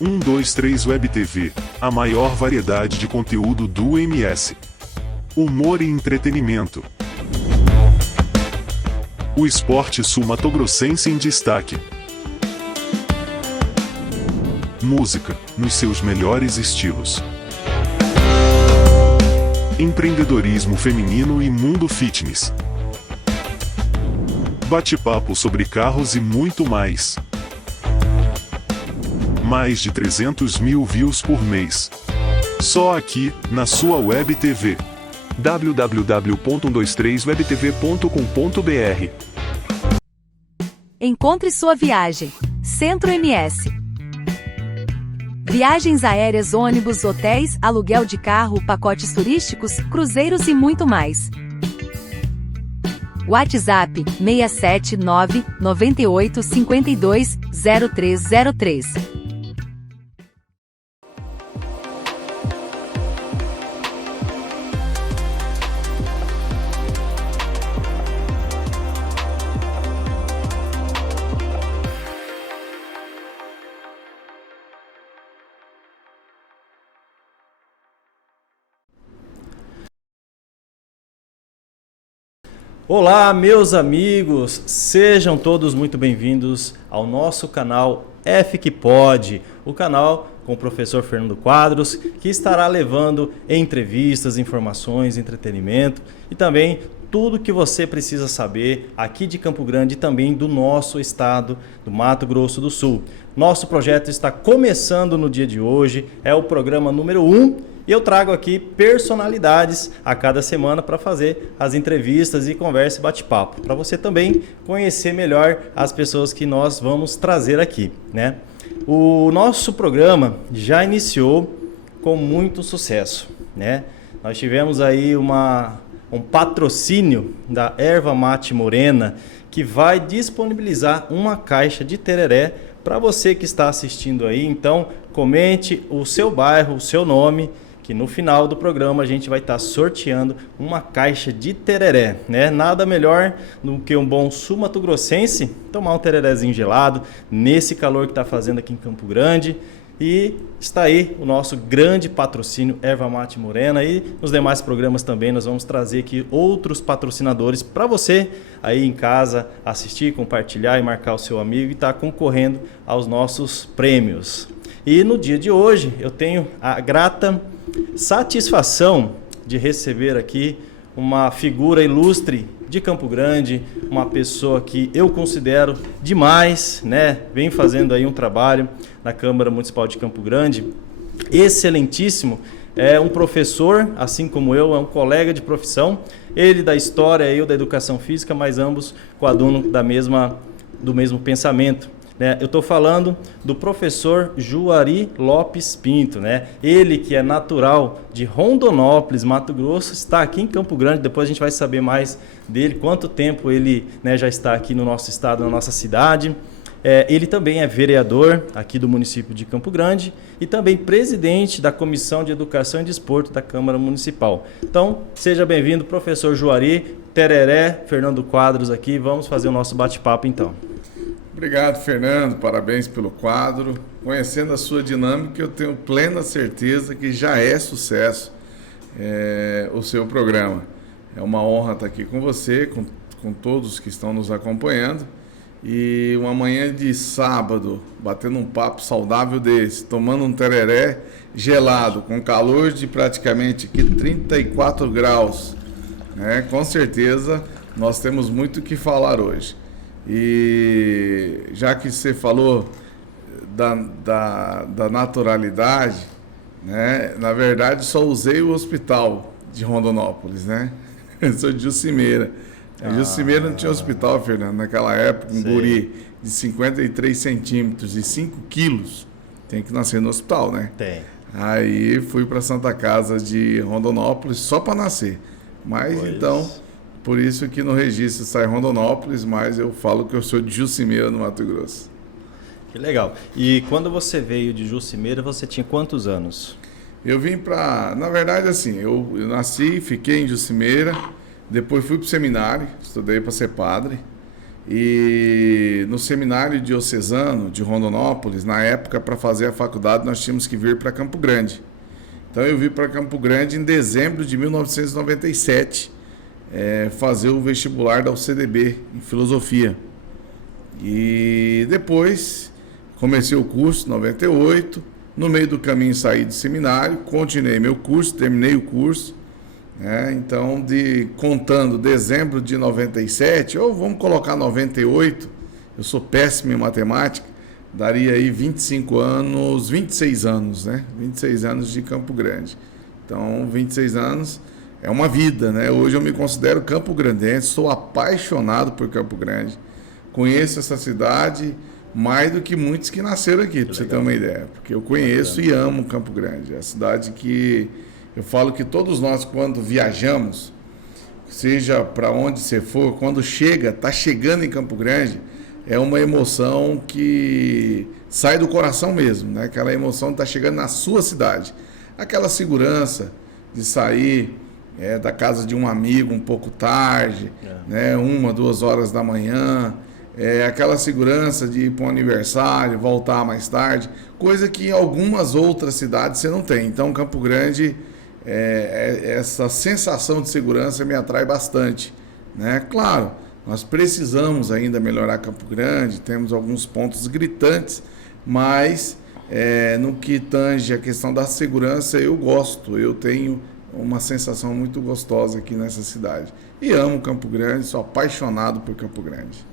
123 Web TV, a maior variedade de conteúdo do MS. Humor e entretenimento. O esporte sul-mato-grossense em destaque. Música, nos seus melhores estilos. Empreendedorismo feminino e mundo fitness. Bate-papo sobre carros e muito mais. Mais de 300 mil views por mês. Só aqui, na sua Web TV. www.123webtv.com.br. Encontre sua viagem. Centro MS. Viagens aéreas, ônibus, hotéis, aluguel de carro, pacotes turísticos, cruzeiros e muito mais. WhatsApp 679 98 52 0303. Olá, meus amigos, sejam todos muito bem-vindos ao nosso canal FQPod, o canal com o professor Fernando Quadros, que estará levando entrevistas, informações, entretenimento e também tudo que você precisa saber aqui de Campo Grande e também do nosso estado, do Mato Grosso do Sul. Nosso projeto está começando no dia de hoje, é o programa número 1. E eu trago aqui personalidades a cada semana para fazer as entrevistas e conversa e bate-papo, para você também conhecer melhor as pessoas que nós vamos trazer aqui, né? O nosso programa já iniciou com muito sucesso, né? Nós tivemos aí um patrocínio da Erva Mate Morena, que vai disponibilizar uma caixa de tereré para você que está assistindo aí. Então, comente o seu bairro, o seu nome, que no final do programa a gente vai estar sorteando uma caixa de tereré, né? Nada melhor do que um bom sul-mato-grossense tomar um tererézinho gelado nesse calor que está fazendo aqui em Campo Grande. E está aí o nosso grande patrocínio Erva Mate Morena, e nos demais programas também nós vamos trazer aqui outros patrocinadores para você aí em casa assistir, compartilhar e marcar o seu amigo e estar concorrendo aos nossos prêmios. E no dia de hoje eu tenho a grata satisfação de receber aqui uma figura ilustre de Campo Grande, uma pessoa que eu considero demais, né? Vem fazendo aí um trabalho na Câmara Municipal de Campo Grande, excelentíssimo. É um professor, assim como eu, é um colega de profissão, ele da história, eu da educação física, mas ambos coaduno do mesmo pensamento. Eu estou falando do professor Juari Lopes Pinto, né? Ele que é natural de Rondonópolis, Mato Grosso, está aqui em Campo Grande. Depois a gente vai saber mais dele, quanto tempo ele, né, já está aqui no nosso estado, na nossa cidade. Ele também é vereador aqui do município de Campo Grande e também presidente da Comissão de Educação e Desporto da Câmara Municipal. Então, seja bem-vindo, professor Juari, tereré, Fernando Quadros aqui. Vamos fazer o nosso bate-papo então. Obrigado, Fernando. Parabéns pelo quadro. Conhecendo a sua dinâmica, eu tenho plena certeza que já é sucesso o seu programa. É uma honra estar aqui com você, com todos que estão nos acompanhando. E uma manhã de sábado, batendo um papo saudável desse, tomando um tereré gelado, com calor de praticamente aqui 34 graus. Com certeza, nós temos muito o que falar hoje. E já que você falou da naturalidade, né? Na verdade só usei o hospital de Rondonópolis, né? Eu sou de Jucimeira. Jucimeira não tinha hospital, Fernando, naquela época, um guri de 53 centímetros e 5 quilos tem que nascer no hospital, né? Tem. Aí fui para Santa Casa de Rondonópolis só para nascer. Mas então... Por isso que no registro sai Rondonópolis, mas eu falo que eu sou de Jucimeira, no Mato Grosso. Que legal. E quando você veio de Jucimeira, você tinha quantos anos? Eu vim para... Na verdade, assim, eu nasci, fiquei em Jucimeira, depois fui para o seminário, estudei para ser padre. E no seminário diocesano de Rondonópolis, na época, para fazer a faculdade, nós tínhamos que vir para Campo Grande. Então eu vim para Campo Grande em dezembro de 1997, fazer o vestibular da UCDB em filosofia. E depois comecei o curso em 98, no meio do caminho saí do seminário, continuei meu curso, terminei o curso. Então, contando dezembro de 97, ou vamos colocar 98, eu sou péssimo em matemática, daria aí 25 anos, 26 anos, né? 26 anos de Campo Grande. Então, 26 anos é uma vida, né? Hoje eu me considero campograndense, sou apaixonado por Campo Grande. Conheço essa cidade mais do que muitos que nasceram aqui, para você ter uma ideia. Porque eu conheço e amo Campo Grande. É a cidade que eu falo que todos nós, quando viajamos, seja para onde você for, quando está chegando em Campo Grande, é uma emoção que sai do coração mesmo, né? Aquela emoção de estar chegando na sua cidade. Aquela segurança de sair da casa de um amigo um pouco tarde, né? 1, 2 horas da manhã, aquela segurança de ir para um aniversário, voltar mais tarde, coisa que em algumas outras cidades você não tem. Então, Campo Grande, essa sensação de segurança me atrai bastante, né? Claro, nós precisamos ainda melhorar Campo Grande, temos alguns pontos gritantes, mas no que tange a questão da segurança, eu gosto, eu tenho uma sensação muito gostosa aqui nessa cidade. E amo Campo Grande, sou apaixonado por Campo Grande.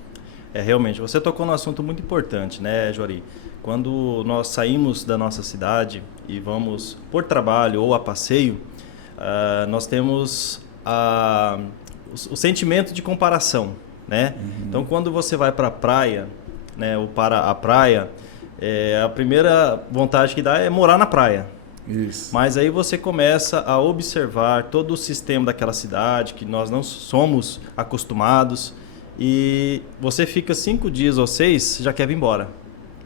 Realmente, você tocou num assunto muito importante, né, Juari? Quando nós saímos da nossa cidade e vamos por trabalho ou a passeio, nós temos o sentimento de comparação, né? Então, quando você vai para a praia, né, ou para a praia, a primeira vontade que dá é morar na praia. Isso. Mas aí você começa a observar todo o sistema daquela cidade, que nós não somos acostumados, e você fica 5 dias ou 6, já quer vir embora.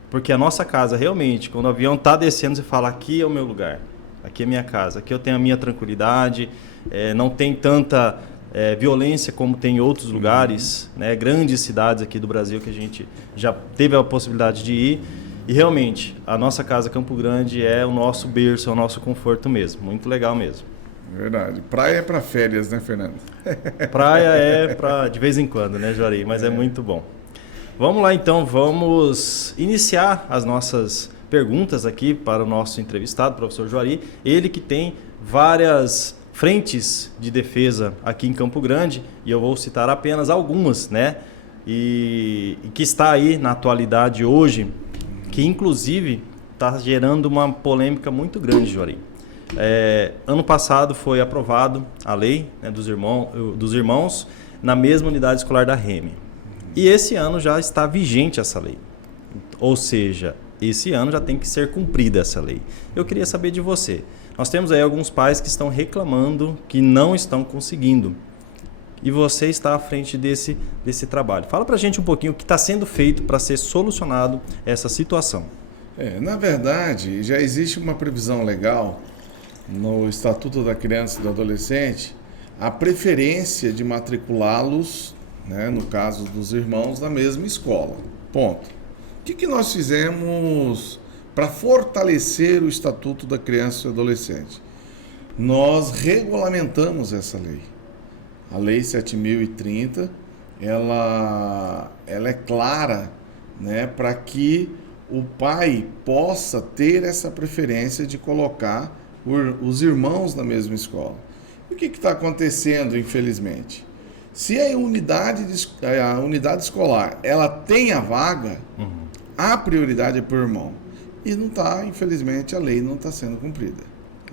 Porque a nossa casa, realmente, quando o avião está descendo, você fala, aqui é o meu lugar, aqui é a minha casa, aqui eu tenho a minha tranquilidade, não tem tanta violência como tem em outros lugares, né? Grandes cidades aqui do Brasil que a gente já teve a possibilidade de ir. E realmente, a nossa casa Campo Grande é o nosso berço, é o nosso conforto mesmo, muito legal mesmo. Verdade. Praia é para férias, né, Fernando? Praia é para de vez em quando, né, Juari? Mas é muito bom. Vamos lá, então, vamos iniciar as nossas perguntas aqui para o nosso entrevistado, professor Juari. Ele que tem várias frentes de defesa aqui em Campo Grande, e eu vou citar apenas algumas, né? E que está aí na atualidade hoje, que inclusive está gerando uma polêmica muito grande, Juari. Ano passado foi aprovado a lei, né, dos irmãos na mesma unidade escolar da REME. E esse ano já está vigente essa lei. Ou seja, esse ano já tem que ser cumprida essa lei. Eu queria saber de você. Nós temos aí alguns pais que estão reclamando que não estão conseguindo. E você está à frente desse trabalho. Fala pra gente um pouquinho o que está sendo feito para ser solucionado essa situação. Na verdade, já existe uma previsão legal no Estatuto da Criança e do Adolescente, a preferência de matriculá-los, né, no caso dos irmãos, na mesma escola. Ponto. O que nós fizemos para fortalecer o Estatuto da Criança e do Adolescente? Nós regulamentamos essa lei. A Lei 7.030, ela é clara, né, para que o pai possa ter essa preferência de colocar os irmãos na mesma escola. E o que está acontecendo, infelizmente? Se a unidade escolar ela tem a vaga, a prioridade é por irmão. E não está, infelizmente, a lei não está sendo cumprida,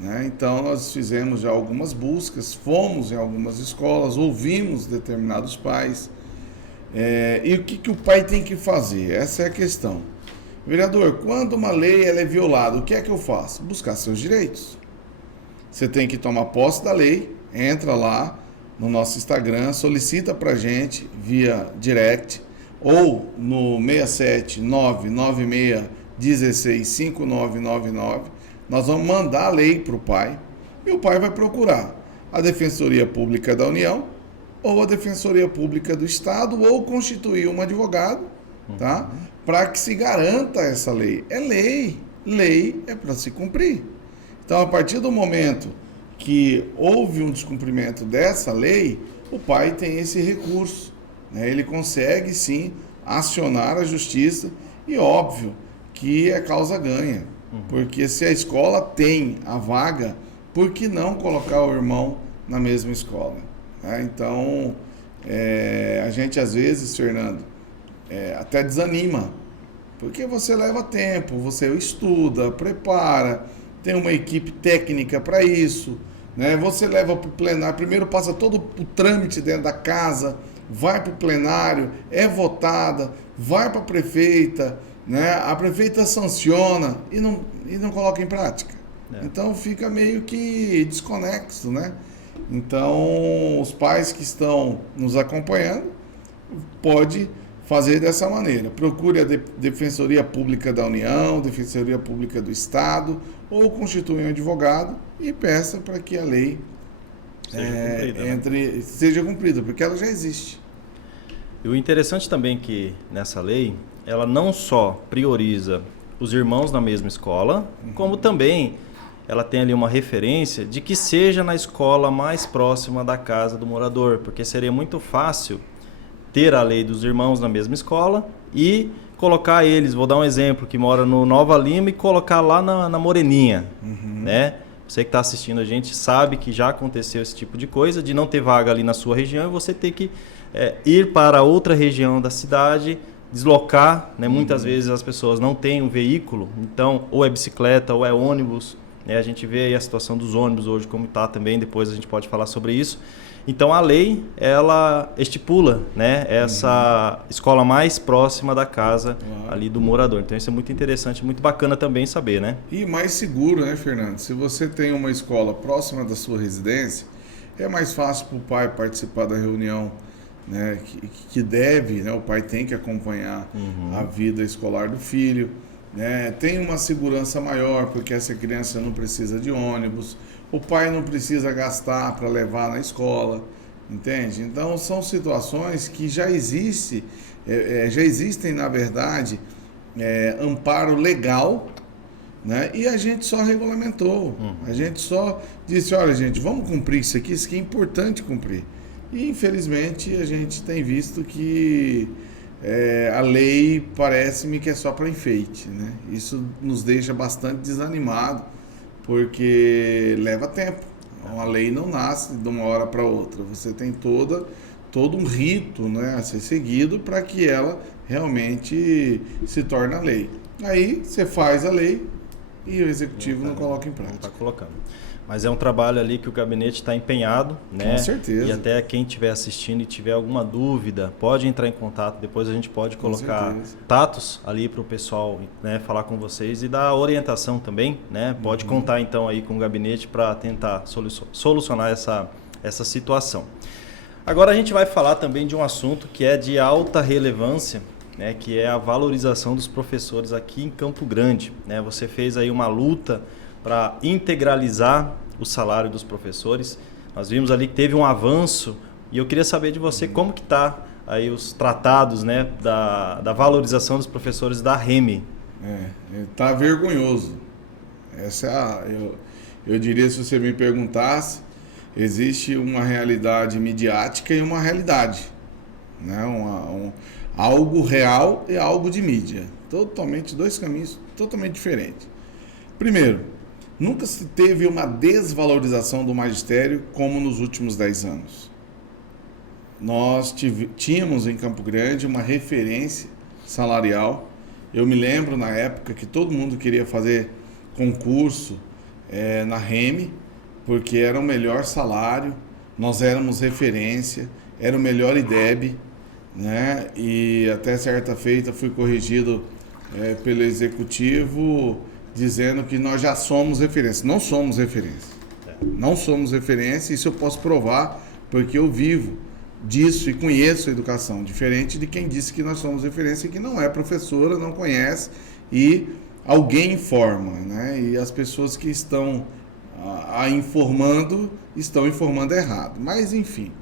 né? Então, nós fizemos já algumas buscas, fomos em algumas escolas, ouvimos determinados pais. E o que o pai tem que fazer? Essa é a questão. Vereador, quando uma lei ela é violada, o que é que eu faço? Buscar seus direitos. Você tem que tomar posse da lei, entra lá no nosso Instagram, solicita para a gente via direct ou no 67996165999. Nós vamos mandar a lei para o pai e o pai vai procurar a Defensoria Pública da União ou a Defensoria Pública do Estado, ou constituir um advogado, tá? Para que se garanta essa lei. É lei. Lei é para se cumprir. Então, a partir do momento que houve um descumprimento dessa lei, o pai tem esse recurso, né? Ele consegue, sim, acionar a justiça e, óbvio, que é causa ganha. Porque se a escola tem a vaga, por que não colocar o irmão na mesma escola? Né? Então, a gente, às vezes, Fernando, até desanima, porque você leva tempo, você estuda, prepara, tem uma equipe técnica para isso, né? Você leva para o plenário, primeiro passa todo o trâmite dentro da casa, vai para o plenário, é votada, vai para a prefeita, né? A prefeita sanciona e não coloca em prática. Então fica meio que desconexo, né? Então os pais que estão nos acompanhando pode fazer dessa maneira. Procure a Defensoria Pública da União, Defensoria Pública do Estado, ou constitui um advogado e peça para que a lei seja cumprida, porque ela já existe. E o interessante também é que nessa lei, ela não só prioriza os irmãos na mesma escola, como também ela tem ali uma referência de que seja na escola mais próxima da casa do morador, porque seria muito fácil ter a lei dos irmãos na mesma escola e colocar eles, vou dar um exemplo, que mora no Nova Lima e colocar lá na Moreninha, né? Você que está assistindo a gente sabe que já aconteceu esse tipo de coisa, de não ter vaga ali na sua região e você ter que ir para outra região da cidade, deslocar, né? Muitas vezes as pessoas não têm um veículo, então ou é bicicleta ou é ônibus, né? A gente vê aí a situação dos ônibus hoje como está também, depois a gente pode falar sobre isso. Então a lei, ela estipula, né, essa escola mais próxima da casa ali do morador. Então isso é muito interessante, muito bacana também saber, né? E mais seguro, né, Fernando? Se você tem uma escola próxima da sua residência, é mais fácil para o pai participar da reunião, né, que deve, né, o pai tem que acompanhar a vida escolar do filho, né? Tem uma segurança maior, porque essa criança não precisa de ônibus, o pai não precisa gastar para levar na escola, entende? Então são situações que já existem, na verdade, amparo legal, né? E a gente só regulamentou, a gente só disse, olha gente, vamos cumprir isso aqui é importante cumprir. E infelizmente a gente tem visto que a lei parece-me que é só para enfeite, né? Isso nos deixa bastante desanimado, porque leva tempo. Uma lei não nasce de uma hora para outra. Você tem todo um rito, né, a ser seguido para que ela realmente se torne a lei. Aí você faz a lei e o executivo não coloca em prática. Não está colocando. Mas é um trabalho ali que o gabinete está empenhado, né? Com certeza. E até quem estiver assistindo e tiver alguma dúvida, pode entrar em contato. Depois a gente pode colocar tatos ali para o pessoal, né, falar com vocês e dar orientação também, né? Pode contar então aí com o gabinete para tentar solucionar essa situação. Agora a gente vai falar também de um assunto que é de alta relevância, né, que é a valorização dos professores aqui em Campo Grande, né? Você fez aí uma luta para integralizar o salário dos professores. Nós vimos ali que teve um avanço e eu queria saber de você como que está aí os tratados, né, da valorização dos professores da REME. Tá vergonhoso. Essa eu diria, se você me perguntasse, existe uma realidade midiática e uma realidade, né? Algo real e algo de mídia. Totalmente, dois caminhos totalmente diferentes. Primeiro, nunca se teve uma desvalorização do magistério como nos últimos 10 anos. Nós tínhamos em Campo Grande uma referência salarial. Eu me lembro na época que todo mundo queria fazer concurso na REME, porque era o melhor salário, nós éramos referência, era o melhor IDEB, né? E até certa feita fui corrigido pelo executivo, dizendo que nós já somos referência. Não somos referência. Não somos referência, isso eu posso provar, porque eu vivo disso e conheço a educação, diferente de quem disse que nós somos referência e que não é professora, não conhece e alguém informa, né? E as pessoas que estão informando, estão informando errado. Mas, enfim,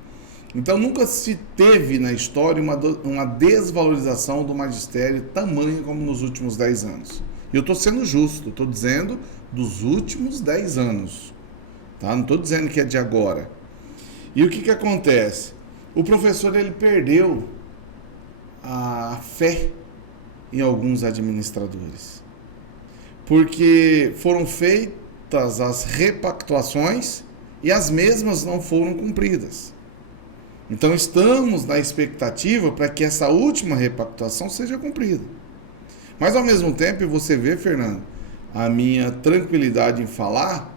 Então nunca se teve na história uma desvalorização do magistério tamanha como nos últimos 10 anos. E eu estou sendo justo, estou dizendo dos últimos 10 anos. Tá? Não estou dizendo que é de agora. E o que acontece? O professor ele perdeu a fé em alguns administradores. Porque foram feitas as repactuações e as mesmas não foram cumpridas. Então estamos na expectativa para que essa última repactuação seja cumprida. Mas ao mesmo tempo você vê, Fernando, a minha tranquilidade em falar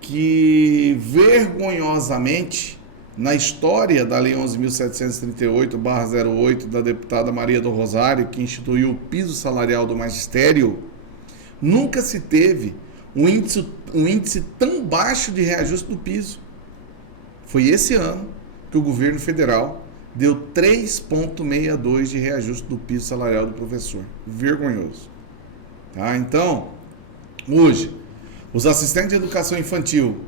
que vergonhosamente na história da Lei 11.738/08 da deputada Maria do Rosário, que instituiu o piso salarial do magistério, nunca se teve um índice tão baixo de reajuste do piso. Foi esse ano que o governo federal deu 3,62 de reajuste do piso salarial do professor. Vergonhoso. Tá? Então, hoje, os assistentes de educação infantil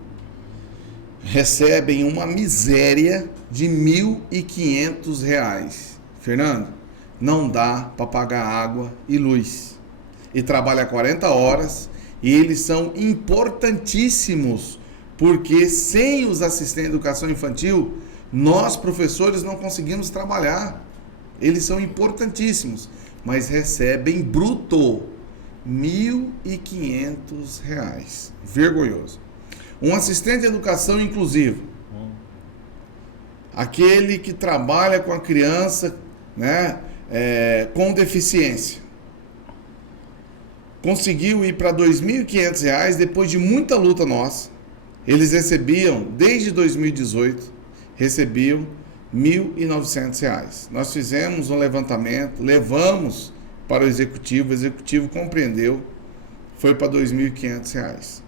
recebem uma miséria de R$ 1.500. Fernando, não dá para pagar água e luz. E trabalha 40 horas e eles são importantíssimos, porque sem os assistentes de educação infantil, nós, professores, não conseguimos trabalhar. Eles são importantíssimos, mas recebem bruto R$ 1.500. Vergonhoso. Um assistente de educação inclusiva, aquele que trabalha com a criança, né, com deficiência, conseguiu ir para R$ 2.500 depois de muita luta nossa. Eles recebiam, desde 2018, recebiam R$ 1.900. Nós fizemos um levantamento, levamos para o executivo compreendeu, foi para R$ 2.500.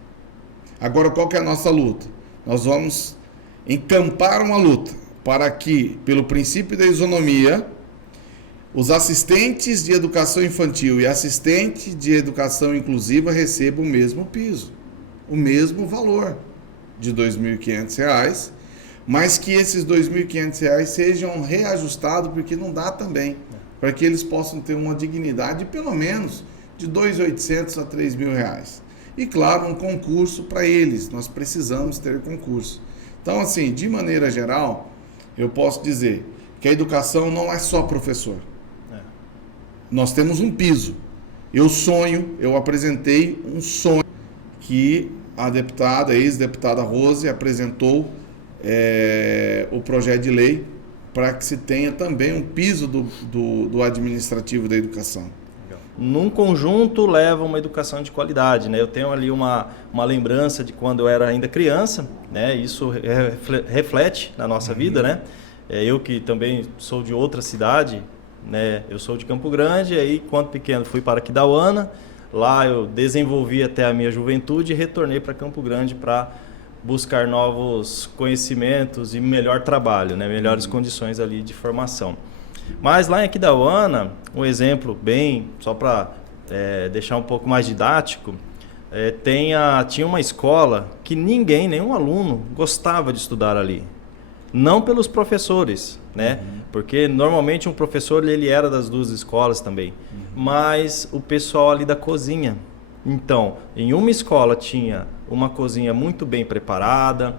Agora, qual que é a nossa luta? Nós vamos encampar uma luta para que, pelo princípio da isonomia, os assistentes de educação infantil e assistentes de educação inclusiva recebam o mesmo piso, o mesmo valor de R$ 2.500, mas que esses R$ 2.500 sejam reajustados, porque não dá também, para que eles possam ter uma dignidade, pelo menos, de R$ 2.800 a R$ 3.000. E, claro, um concurso para eles. Nós precisamos ter concurso. Então, assim, de maneira geral, eu posso dizer que a educação não é só professor. Nós temos um piso. Eu apresentei um sonho que a ex-deputada Rose apresentou o projeto de lei para que se tenha também um piso do administrativo da educação. Num conjunto leva uma educação de qualidade, né? Eu tenho ali uma lembrança de quando eu era ainda criança, né? Isso reflete na nossa vida, né? Eu que também sou de outra cidade, né? Eu sou de Campo Grande, aí quando pequeno fui para Aquidauana, lá eu desenvolvi até a minha juventude e retornei para Campo Grande para buscar novos conhecimentos e melhor trabalho, né? Melhores condições ali de formação. Mas lá em Aquidauana, um exemplo só para deixar um pouco mais didático, tinha uma escola que nenhum aluno gostava de estudar ali. Não pelos professores, né? Porque normalmente um professor ele era das duas escolas também, mas o pessoal ali da cozinha. Então, em uma escola tinha uma cozinha muito bem preparada,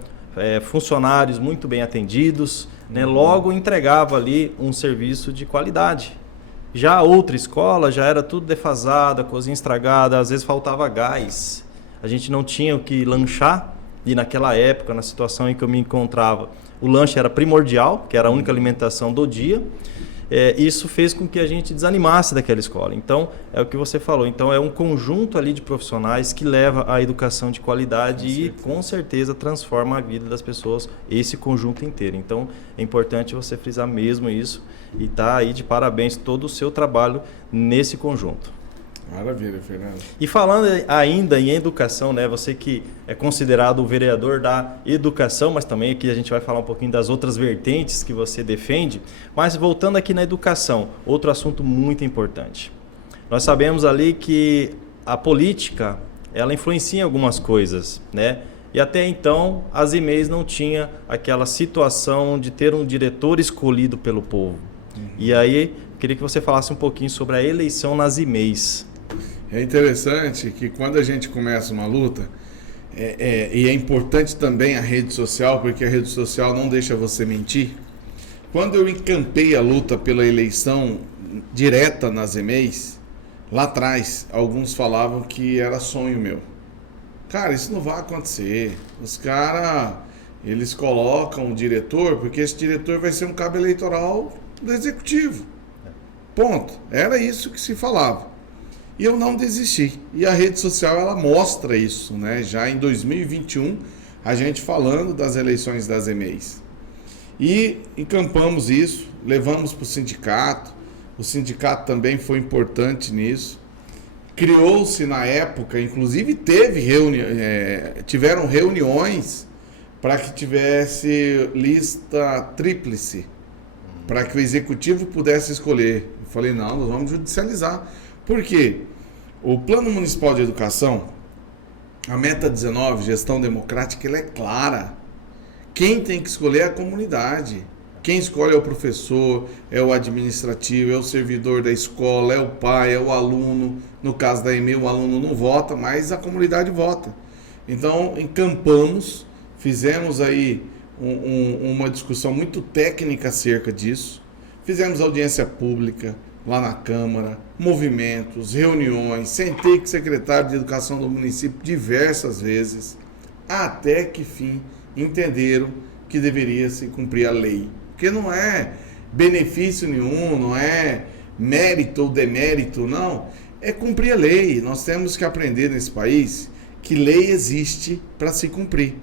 funcionários muito bem atendidos, né? Logo entregava ali um serviço de qualidade. Já a outra escola já era tudo defasado, a cozinha estragada, às vezes faltava gás, a gente não tinha o que lanchar, e naquela época, na situação em que eu me encontrava, o lanche era primordial, que era a única alimentação do dia. Isso fez com que a gente desanimasse daquela escola. Então, é o que você falou. Então, é um conjunto ali de profissionais que leva à educação de qualidade e, com certeza, transforma a vida das pessoas, esse conjunto inteiro. Então, é importante você frisar mesmo isso e tá aí de parabéns todo o seu trabalho nesse conjunto. Maravilha, Fernando. E falando ainda em educação, né? Você que é considerado o vereador da educação, mas também aqui a gente vai falar um pouquinho das outras vertentes que você defende. Mas voltando aqui na educação, outro assunto muito importante. Nós sabemos ali que a política, ela influencia em algumas coisas, né? E até então, as EMEIs não tinha aquela situação de ter um diretor escolhido pelo povo. E aí, queria que você falasse um pouquinho sobre a eleição nas EMEIs. É interessante que quando a gente começa uma luta, e é importante também a rede social, porque a rede social não deixa você mentir. Quando eu encampei a luta pela eleição direta nas EMEIs, lá atrás, alguns falavam que era sonho meu. Cara, isso não vai acontecer. Os caras, eles colocam o diretor, porque esse diretor vai ser um cabo eleitoral do executivo. Ponto. Era isso que se falava. E eu não desisti. E a rede social, ela mostra isso, né? Já em 2021, a gente falando das eleições das EMEIs. E encampamos isso, levamos para o sindicato. O sindicato também foi importante nisso. Criou-se na época, inclusive tiveram reuniões para que tivesse lista tríplice, para que o executivo pudesse escolher. Eu falei, não, nós vamos judicializar. Por quê? O Plano Municipal de Educação, a meta 19, gestão democrática, ela é clara. Quem tem que escolher é a comunidade. Quem escolhe é o professor, é o administrativo, é o servidor da escola, é o pai, é o aluno. No caso da EMEI, o aluno não vota, mas a comunidade vota. Então, encampamos, fizemos aí uma discussão muito técnica acerca disso. Fizemos audiência pública lá na Câmara, movimentos, reuniões. Sentei com o secretário de Educação do município diversas vezes, até que, fim, entenderam que deveria se cumprir a lei. Porque não é benefício nenhum, não é mérito ou demérito, não. É cumprir a lei. Nós temos que aprender nesse país que lei existe para se cumprir.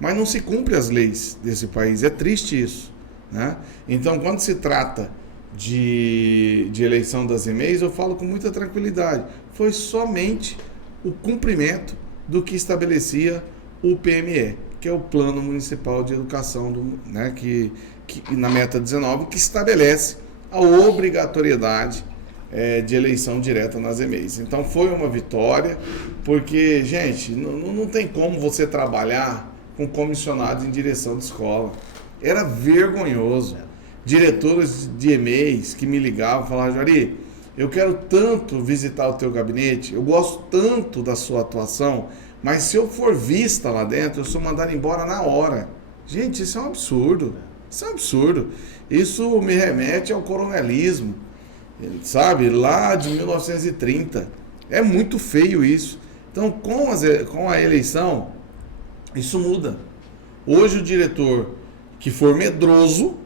Mas não se cumpre as leis desse país. É triste isso, né? Então, quando se trata de eleição das EMEIs, eu falo com muita tranquilidade. Foi somente o cumprimento do que estabelecia o PME, que é o Plano Municipal de Educação, né, que na meta 19, que estabelece a obrigatoriedade de eleição direta nas EMEIs. Então foi uma vitória, porque, gente, não tem como você trabalhar com comissionado em direção de escola. Era vergonhoso. Diretores de EMEIs que me ligavam e falavam, Jari, eu quero tanto visitar o teu gabinete, eu gosto tanto da sua atuação, mas se eu for vista lá dentro, eu sou mandado embora na hora. Gente, isso é um absurdo. Isso é um absurdo. Isso me remete ao coronelismo, sabe? Lá de 1930. É muito feio isso. Então, com a eleição, isso muda. Hoje o diretor que for medroso,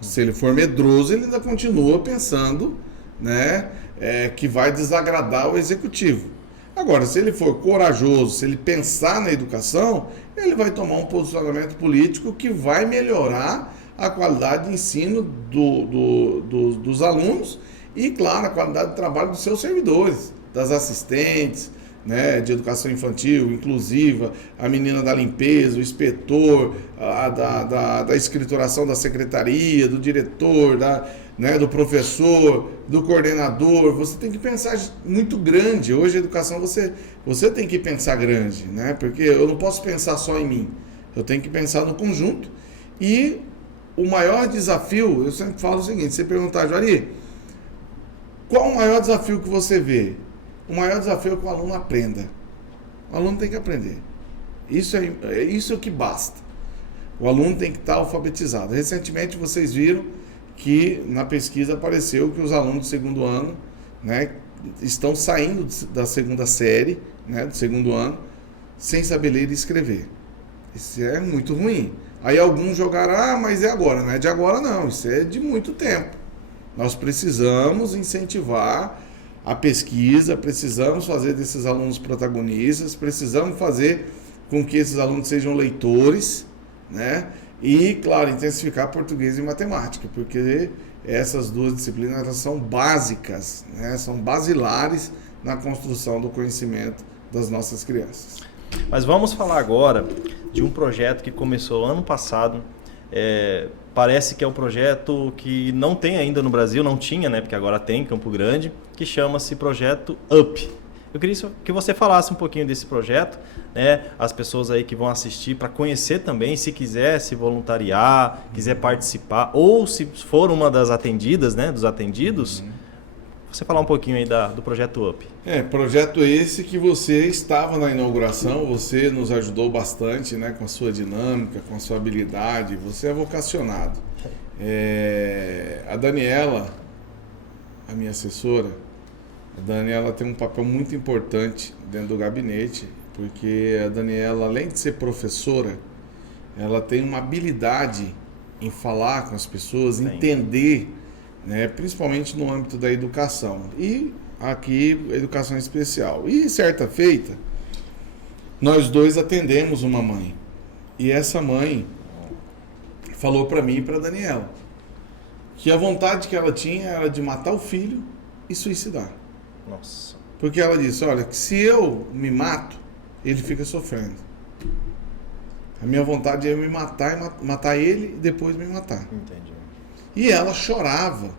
se ele for medroso, ele ainda continua pensando, né, que vai desagradar o executivo. Agora, se ele for corajoso, se ele pensar na educação, ele vai tomar um posicionamento político que vai melhorar a qualidade de ensino dos alunos e, claro, a qualidade de trabalho dos seus servidores, das assistentes, né, de educação infantil, inclusiva, a menina da limpeza, o inspetor, da escrituração da secretaria, do diretor, né, do professor, do coordenador. Você tem que pensar muito grande. Hoje a educação você tem que pensar grande, né? Porque eu não posso pensar só em mim. Eu tenho que pensar no conjunto. E o maior desafio, eu sempre falo o seguinte, você perguntar, Jari, qual o maior desafio que você vê? O maior desafio é que o aluno aprenda. O aluno tem que aprender. Isso é que basta. O aluno tem que estar alfabetizado. Recentemente vocês viram que na pesquisa apareceu que os alunos do segundo ano, né, estão saindo da segunda série, né, do segundo ano, sem saber ler e escrever. Isso é muito ruim. Aí alguns jogaram, mas é agora. Não é de agora não, isso é de muito tempo. Nós precisamos incentivar a pesquisa, precisamos fazer desses alunos protagonistas, precisamos fazer com que esses alunos sejam leitores, né? E, claro, intensificar português e matemática, porque essas duas disciplinas elas são básicas, né? São basilares na construção do conhecimento das nossas crianças. Mas vamos falar agora de um projeto que começou ano passado. Parece que é um projeto que não tem ainda no Brasil, não tinha, né? Porque agora tem em Campo Grande, que chama-se Projeto UP. Eu queria que você falasse um pouquinho desse projeto, né? As pessoas aí que vão assistir para conhecer também, se quiser se voluntariar, quiser participar, ou se for uma das atendidas, né? Dos atendidos, você falar um pouquinho aí do projeto UP. Projeto esse que você estava na inauguração, você nos ajudou bastante, né? Com a sua dinâmica, com a sua habilidade, você é vocacionado. A Daniela, a minha assessora, a Daniela tem um papel muito importante dentro do gabinete, porque a Daniela, além de ser professora, ela tem uma habilidade em falar com as pessoas, entender, né, principalmente no âmbito da educação. E aqui, educação especial. E certa feita, nós dois atendemos uma mãe. E essa mãe falou para mim e para a Daniela que a vontade que ela tinha era de matar o filho e suicidar. Nossa. Porque ela disse, olha, que se eu me mato, ele fica sofrendo. A minha vontade é eu me matar e matar ele e depois me matar. Entendi. E ela chorava.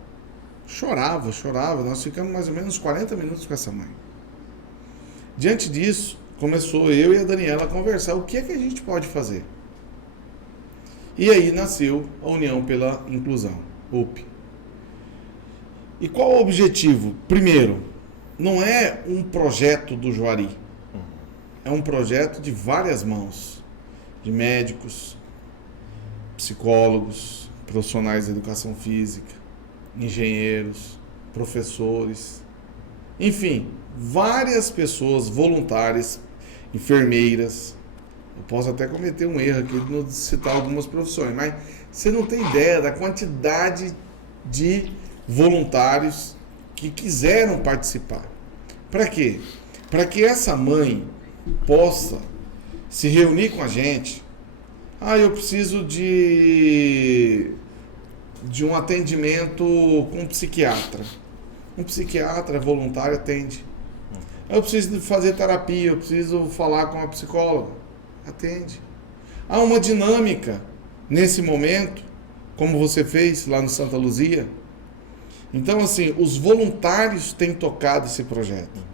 Nós ficamos mais ou menos 40 minutos com essa mãe. Diante disso, começou eu e a Daniela a conversar. O que é que a gente pode fazer? E aí nasceu a União pela Inclusão, UP. E qual o objetivo? Primeiro, não é um projeto do Juari. É um projeto de várias mãos. De médicos, psicólogos, profissionais de educação física, engenheiros, professores, enfim, várias pessoas voluntárias, enfermeiras. Eu posso até cometer um erro aqui de não citar algumas profissões, mas você não tem ideia da quantidade de voluntários que quiseram participar. Para quê? Para que essa mãe possa se reunir com a gente. Eu preciso de um atendimento com um psiquiatra. Um psiquiatra voluntário atende. Eu preciso de fazer terapia, eu preciso falar com a psicóloga. Atende. Há uma dinâmica nesse momento, como você fez lá no Santa Luzia. Então, assim, os voluntários têm tocado esse projeto.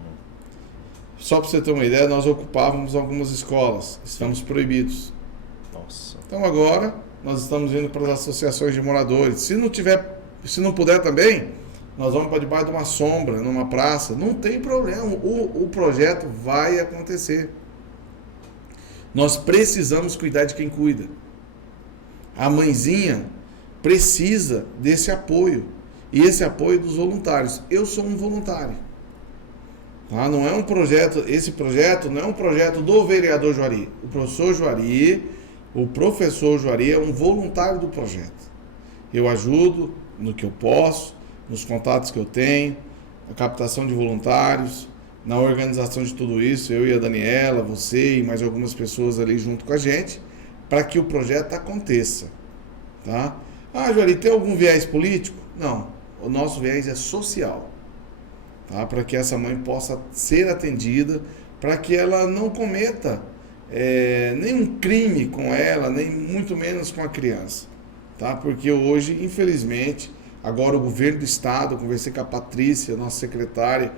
Só para você ter uma ideia, nós ocupávamos algumas escolas. Estamos proibidos. Nossa. Então agora nós estamos indo para as associações de moradores. Se não puder também, nós vamos para debaixo de uma sombra, numa praça. Não tem problema. O projeto vai acontecer. Nós precisamos cuidar de quem cuida. A mãezinha precisa desse apoio. E esse apoio dos voluntários. Eu sou um voluntário. Tá? Não é um projeto, esse projeto não é um projeto do vereador Juari. O professor Juari, o professor Juari é um voluntário do projeto. Eu ajudo no que eu posso, nos contatos que eu tenho, na captação de voluntários, na organização de tudo isso, eu e a Daniela, você e mais algumas pessoas ali junto com a gente, para que o projeto aconteça. Tá? Juari, tem algum viés político? Não, o nosso viés é social. Tá? Para que essa mãe possa ser atendida, para que ela não cometa nenhum crime com ela, nem muito menos com a criança. Tá? Porque hoje, infelizmente, agora o governo do estado, eu conversei com a Patrícia, nossa secretária,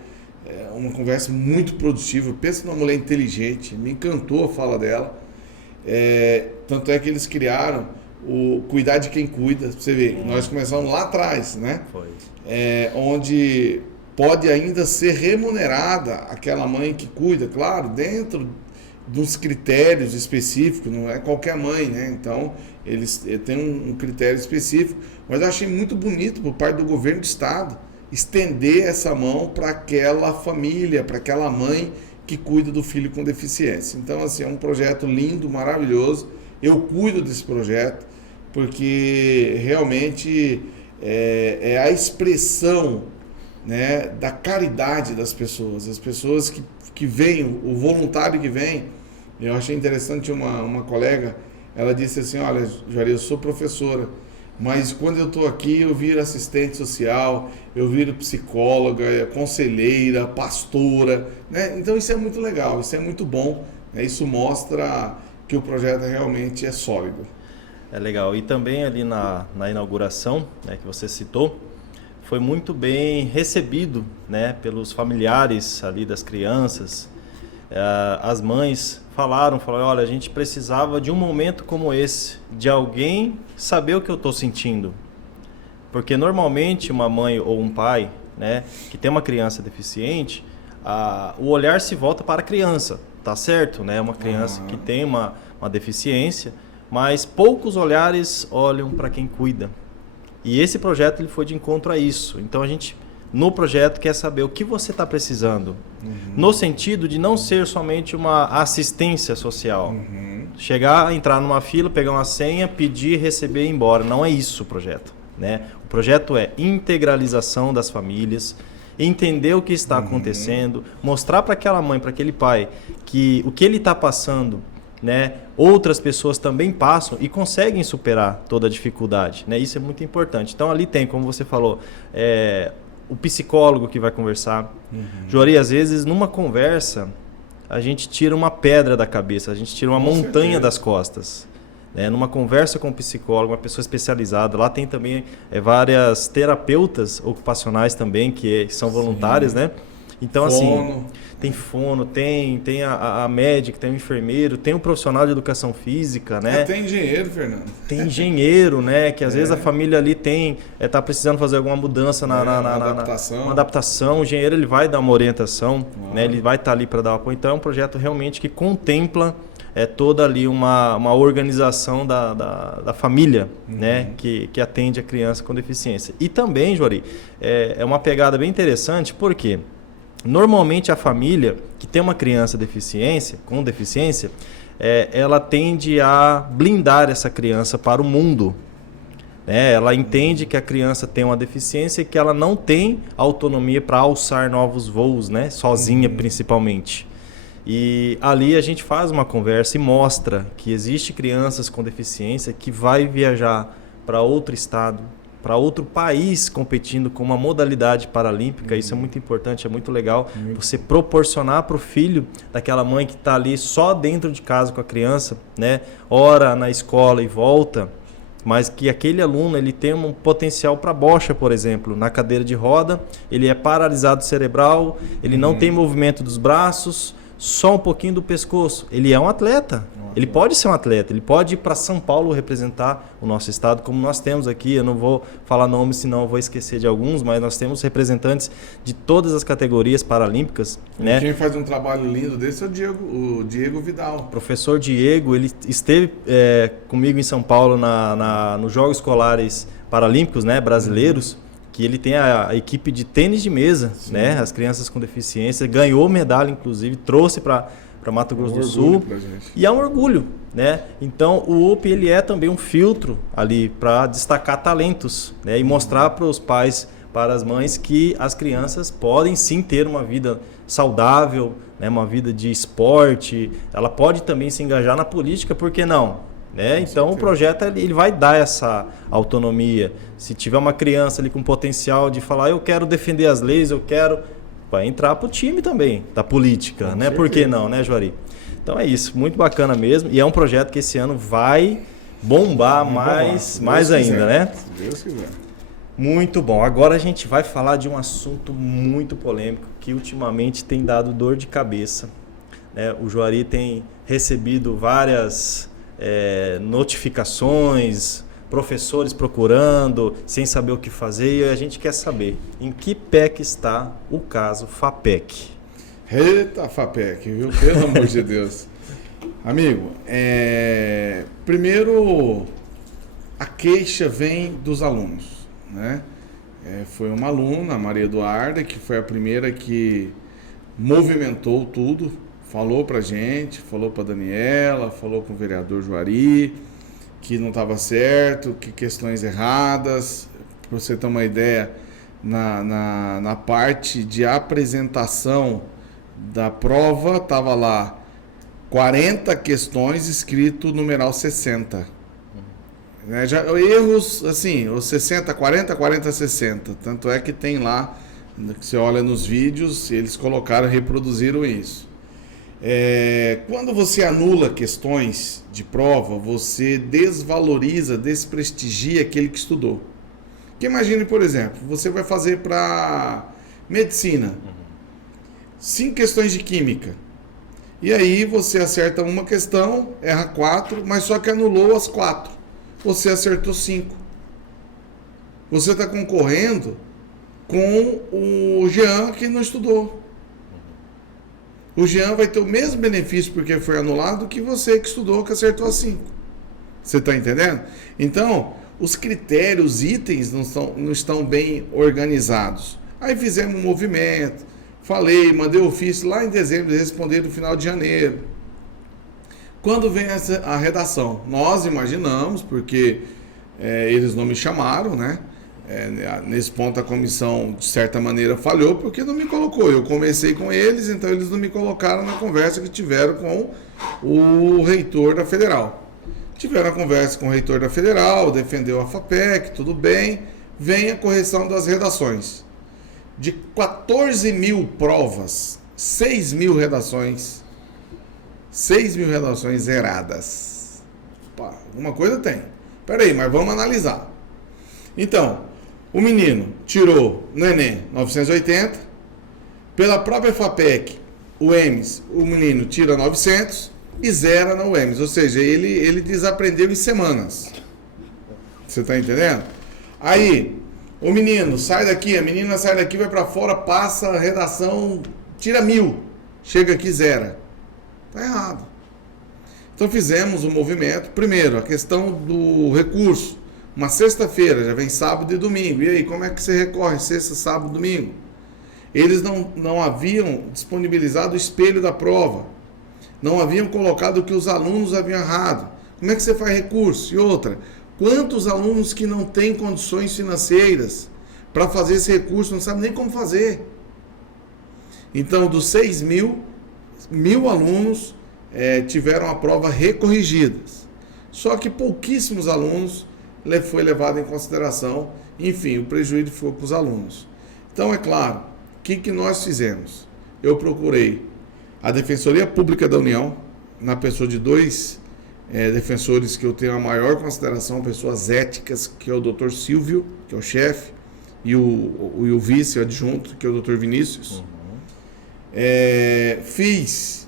uma conversa muito produtiva, pensa numa mulher inteligente, me encantou a fala dela, tanto é que eles criaram o Cuidar de Quem Cuida, você vê, nós começamos lá atrás, né? Foi. Onde pode ainda ser remunerada aquela mãe que cuida, claro, dentro dos critérios específicos, não é qualquer mãe, né? Então, eles têm um critério específico, mas eu achei muito bonito por parte do governo do estado estender essa mão para aquela família, para aquela mãe que cuida do filho com deficiência. Então, assim, é um projeto lindo, maravilhoso. Eu cuido desse projeto porque realmente é a expressão, né, da caridade das pessoas. As pessoas que vêm, o voluntário que vem. Eu achei interessante uma colega, ela disse assim, olha, Juari, eu sou professora, mas quando eu estou aqui eu viro assistente social, eu viro psicóloga, conselheira, pastora, né? Então isso é muito legal, isso é muito bom, né? Isso mostra que o projeto realmente é sólido. É legal. E também ali na inauguração, né, que você citou, foi muito bem recebido, né, pelos familiares ali das crianças. As mães falaram, olha, a gente precisava de um momento como esse, de alguém saber o que eu estou sentindo. Porque normalmente uma mãe ou um pai, né, que tem uma criança deficiente, o olhar se volta para a criança, tá certo? Né? Uma criança que tem uma deficiência, mas poucos olhares olham para quem cuida. E esse projeto ele foi de encontro a isso. Então a gente, no projeto, quer saber o que você está precisando. No sentido de não ser somente uma assistência social. Chegar, entrar numa fila, pegar uma senha, pedir, receber e ir embora. Não é isso o projeto. Né? O projeto é integralização das famílias, entender o que está acontecendo, mostrar para aquela mãe, para aquele pai, que o que ele está passando, né, outras pessoas também passam e conseguem superar toda a dificuldade. Né? Isso é muito importante. Então ali tem, como você falou, o psicólogo que vai conversar. Juari, às vezes numa conversa a gente tira uma pedra da cabeça, a gente tira uma montanha das costas. Numa conversa com um psicólogo, uma pessoa especializada, lá tem também várias terapeutas ocupacionais também, que são voluntárias, né? Então, assim, tem fono, tem a médica, tem o enfermeiro, tem um profissional de educação física, né? Tem engenheiro, Fernando. Tem engenheiro, né? Que às vezes a família ali tá precisando fazer alguma mudança na adaptação. Uma adaptação. O engenheiro ele vai dar uma orientação, né? Ele vai estar ali para dar apoio. Então é um projeto realmente que contempla toda ali uma organização da família, né, que atende a criança com deficiência. E também, Juari, é uma pegada bem interessante, porque normalmente a família que tem uma criança com deficiência, ela tende a blindar essa criança para o mundo. Né? Ela entende que a criança tem uma deficiência e que ela não tem autonomia para alçar novos voos, né, sozinha principalmente. E ali a gente faz uma conversa e mostra que existe crianças com deficiência que vai viajar para outro estado, para outro país competindo com uma modalidade paralímpica. Isso é muito importante, é muito legal. Você proporcionar para o filho daquela mãe que está ali só dentro de casa com a criança, né? Ora na escola e volta, mas que aquele aluno ele tem um potencial para bocha, por exemplo, na cadeira de roda, ele é paralisado cerebral, ele não tem movimento dos braços, só um pouquinho do pescoço. Ele é um atleta. Ele pode ser um atleta. Ele pode ir para São Paulo representar o nosso estado, como nós temos aqui. Eu não vou falar nomes, senão eu vou esquecer de alguns, mas nós temos representantes de todas as categorias paralímpicas. Né? Quem faz um trabalho lindo desse é o Diego Vidal. O professor Diego, ele esteve comigo em São Paulo nos Jogos Escolares Paralímpicos, né, brasileiros. Que ele tem a equipe de tênis de mesa, né? As crianças com deficiência, ganhou medalha, inclusive, trouxe para Mato Grosso do Sul. E é um orgulho, né? Então, o UP ele é também um filtro ali para destacar talentos, né? E mostrar para os pais, para as mães, que as crianças podem sim ter uma vida saudável, né? Uma vida de esporte. Ela pode também se engajar na política, por que não? Né? Então o projeto ele vai dar essa autonomia. Se tiver uma criança ali com potencial de falar, eu quero defender as leis, vai entrar para o time também da política, né? Por que não, né, Juari? Então é isso, muito bacana mesmo. E é um projeto que esse ano vai bombar mais ainda, né? Se Deus quiser. Muito bom. Agora a gente vai falar de um assunto muito polêmico que ultimamente tem dado dor de cabeça. Né? O Juari tem recebido várias notificações, professores procurando, sem saber o que fazer, e a gente quer saber em que pé que está o caso FAPEC. Eita, FAPEC, viu? Pelo amor de Deus. Amigo, primeiro a queixa vem dos alunos, né? Foi uma aluna, a Maria Eduarda, que foi a primeira que movimentou tudo. Falou pra gente, falou pra Daniela, falou com o vereador Juari, que não estava certo, que questões erradas. Para você ter uma ideia, na parte de apresentação da prova, estava lá 40 questões escrito numeral 60. Erros, assim, os 60, 40, 40, 60. Tanto é que tem lá, que você olha nos vídeos, eles colocaram, reproduziram isso. Quando você anula questões de prova, você desvaloriza, desprestigia aquele que estudou. Porque imagine, por exemplo, você vai fazer para medicina 5 questões de química. E aí você acerta uma questão, erra 4, mas só que anulou as 4. Você acertou 5. Você está concorrendo com o Jean que não estudou. O Jean vai ter o mesmo benefício porque foi anulado que você que estudou, que acertou as 5. Você está entendendo? Então, os critérios, os itens não estão bem organizados. Aí fizemos um movimento, falei, mandei ofício lá em dezembro, eles responderam no final de janeiro. Quando vem a redação, nós imaginamos, porque eles não me chamaram, né? Nesse ponto a comissão, de certa maneira, falhou porque não me colocou. Eu comecei com eles, então eles não me colocaram na conversa que tiveram com o reitor da Federal. Tiveram a conversa com o reitor da Federal, defendeu a FAPEC, tudo bem. Vem a correção das redações. De 14 mil provas, 6 mil redações. 6 mil redações zeradas. Pá, alguma coisa tem. Peraí, mas vamos analisar. Então, o menino tirou no Enem 980. Pela própria FAPEC, o EMS, o menino tira 900 e zera na UEMS. Ou seja, ele desaprendeu em semanas. Você está entendendo? Aí, o menino sai daqui, a menina sai daqui, vai para fora, passa a redação, tira 1000. Chega aqui, zera. Está errado. Então fizemos um movimento. Primeiro, a questão do recurso. Uma sexta-feira, já vem sábado e domingo. E aí, como é que você recorre sexta, sábado, domingo? Eles não haviam disponibilizado o espelho da prova. Não haviam colocado o que os alunos haviam errado. Como é que você faz recurso? E outra, quantos alunos que não têm condições financeiras para fazer esse recurso, não sabem nem como fazer? Então, dos 6 mil, 1000 alunos tiveram a prova recorrigidas. Só que pouquíssimos alunos foi levado em consideração. Enfim, o prejuízo foi para os alunos. Então, é claro, o que nós fizemos? Eu procurei a Defensoria Pública da União, na pessoa de 2 defensores que eu tenho a maior consideração, pessoas éticas, que é o Dr. Silvio, que é o chefe, e o vice, o adjunto, que é o Dr. Vinícius.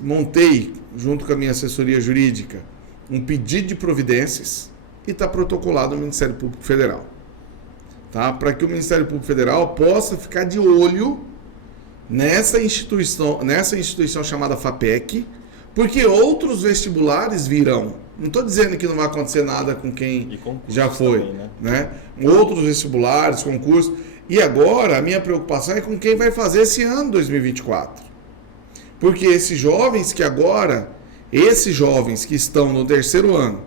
Montei, junto com a minha assessoria jurídica, um pedido de providências e está protocolado no Ministério Público Federal. Tá? Para que o Ministério Público Federal possa ficar de olho nessa instituição chamada FAPEC, porque outros vestibulares virão. Não estou dizendo que não vai acontecer nada com quem já foi. Também, né? Outros vestibulares, concursos. E agora, a minha preocupação é com quem vai fazer esse ano 2024. Porque esses jovens que estão no terceiro ano,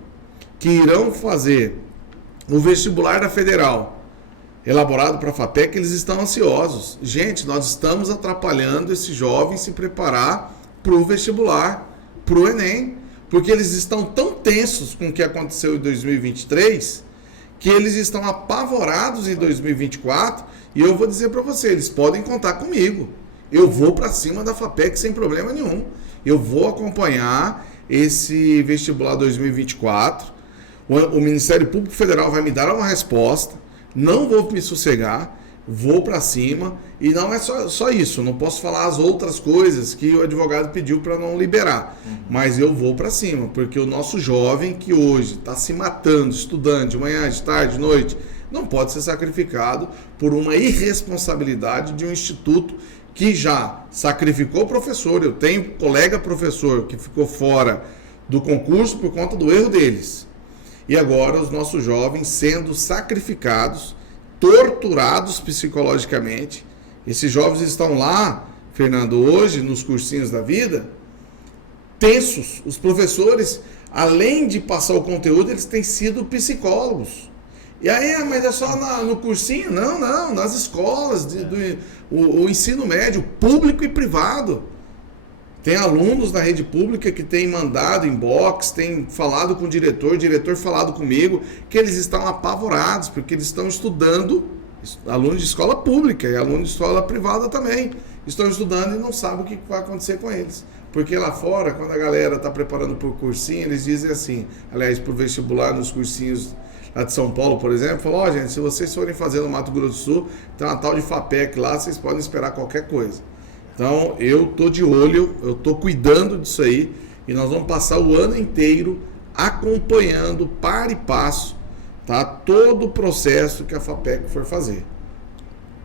que irão fazer o vestibular da Federal, elaborado para a FAPEC, eles estão ansiosos. Gente, nós estamos atrapalhando esses jovens se preparar para o vestibular, para o Enem, porque eles estão tão tensos com o que aconteceu em 2023, que eles estão apavorados em 2024, e eu vou dizer para você, eles podem contar comigo. Eu vou para cima da FAPEC sem problema nenhum. Eu vou acompanhar esse vestibular 2024. O Ministério Público Federal vai me dar uma resposta. Não vou me sossegar, vou para cima. E não é só isso, não posso falar as outras coisas que o advogado pediu para não liberar. Mas eu vou para cima, porque o nosso jovem que hoje está se matando, estudando de manhã, de tarde, de noite, não pode ser sacrificado por uma irresponsabilidade de um instituto que já sacrificou o professor. Eu tenho colega professor que ficou fora do concurso por conta do erro deles. E agora os nossos jovens sendo sacrificados, torturados psicologicamente. Esses jovens estão lá, Fernando, hoje nos cursinhos da vida, tensos. Os professores, além de passar o conteúdo, eles têm sido psicólogos. E aí, mas é só no cursinho? Não, nas escolas, o ensino médio, público e privado. Tem alunos da rede pública que têm mandado inbox, têm falado com o diretor falado comigo, que eles estão apavorados, porque eles estão estudando, alunos de escola pública e alunos de escola privada também, estão estudando e não sabem o que vai acontecer com eles. Porque lá fora, quando a galera está preparando para o cursinho, eles dizem assim, aliás, para o vestibular nos cursinhos lá de São Paulo, por exemplo, falou, gente, se vocês forem fazer no Mato Grosso do Sul, tem uma tal de FAPEC lá, vocês podem esperar qualquer coisa. Então, eu tô de olho, eu tô cuidando disso aí, e nós vamos passar o ano inteiro acompanhando, par e passo, tá, todo o processo que a FAPEC for fazer.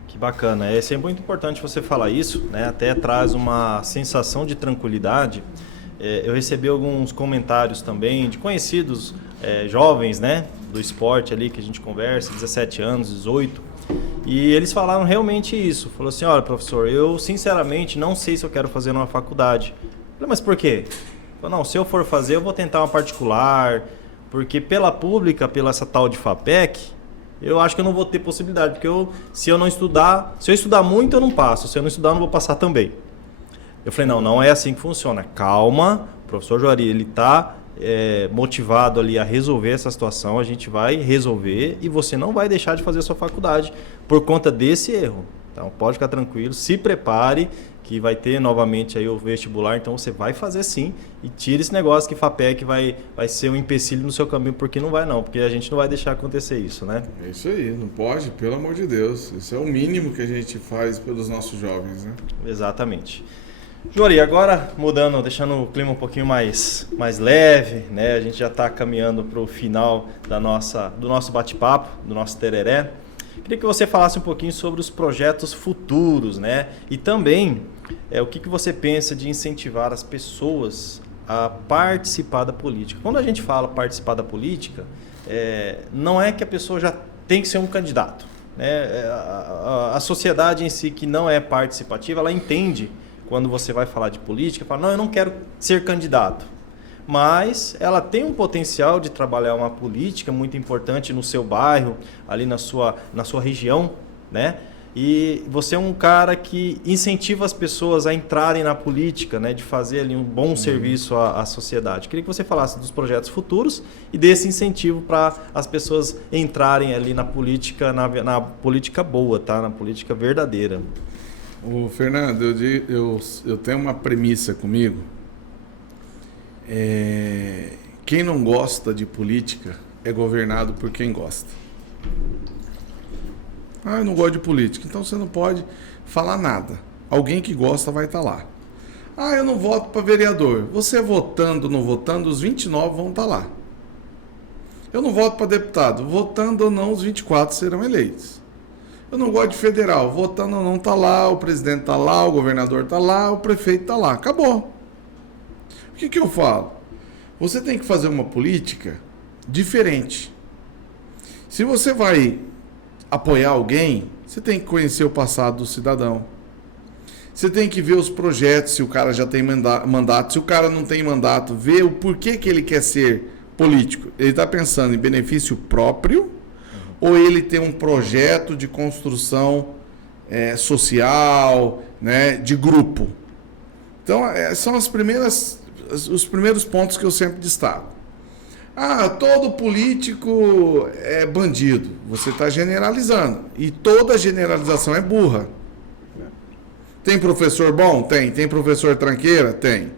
Que bacana, é sempre muito importante você falar isso, né? Até traz uma sensação de tranquilidade. Eu recebi alguns comentários também de conhecidos jovens, né, do esporte ali que a gente conversa, 17 anos, 18, e eles falaram realmente isso. Falou assim, olha, professor, eu sinceramente não sei se eu quero fazer numa faculdade. Eu falei, mas por quê? Falei, não, se eu for fazer, eu vou tentar uma particular, porque pela pública, pela essa tal de FAPEC, eu acho que eu não vou ter possibilidade, porque se eu estudar muito, eu não passo, se eu não estudar, eu não vou passar também. Eu falei, não é assim que funciona. Calma, o professor Juari, ele está motivado ali a resolver essa situação, a gente vai resolver e você não vai deixar de fazer a sua faculdade por conta desse erro. Então, pode ficar tranquilo, se prepare, que vai ter novamente aí o vestibular, então você vai fazer sim e tira esse negócio que FAPEC vai ser um empecilho no seu caminho, porque não vai não, porque a gente não vai deixar acontecer isso, né? É isso aí, não pode, pelo amor de Deus. Isso é o mínimo que a gente faz pelos nossos jovens, né? Exatamente. Juari, agora mudando, deixando o clima um pouquinho mais leve, né? A gente já está caminhando para o final do nosso bate-papo, do nosso tereré. Queria que você falasse um pouquinho sobre os projetos futuros, né? E também o que você pensa de incentivar as pessoas a participar da política. Quando a gente fala participar da política, não é que a pessoa já tem que ser um candidato, né? A sociedade em si que não é participativa, ela entende quando você vai falar de política, fala, não, eu não quero ser candidato. Mas ela tem um potencial de trabalhar uma política muito importante no seu bairro, ali na sua região, né? E você é um cara que incentiva as pessoas a entrarem na política, né? De fazer ali um bom serviço à sociedade. Queria que você falasse dos projetos futuros e desse incentivo para as pessoas entrarem ali na política, na política boa, tá? Na política verdadeira. Ô, Fernando, eu tenho uma premissa comigo. Quem não gosta de política é governado por quem gosta. Eu não gosto de política, então você não pode falar nada. Alguém que gosta vai estar lá. Eu não voto para vereador. Você votando ou não votando, os 29 vão estar lá. Eu não voto para deputado. Votando ou não, os 24 serão eleitos. Eu não gosto de federal. Votando ou não, está lá, o presidente está lá, o governador está lá, o prefeito está lá. Acabou. O que eu falo? Você tem que fazer uma política diferente. Se você vai apoiar alguém, você tem que conhecer o passado do cidadão. Você tem que ver os projetos, se o cara já tem mandato. Se o cara não tem mandato, ver o porquê que ele quer ser político. Ele está pensando em benefício próprio ou ele tem um projeto de construção social, né, de grupo. Então, são os primeiros pontos que eu sempre destaco. Todo político é bandido. Você está generalizando. E toda generalização é burra. Tem professor bom? Tem. Tem professor tranqueira? Tem.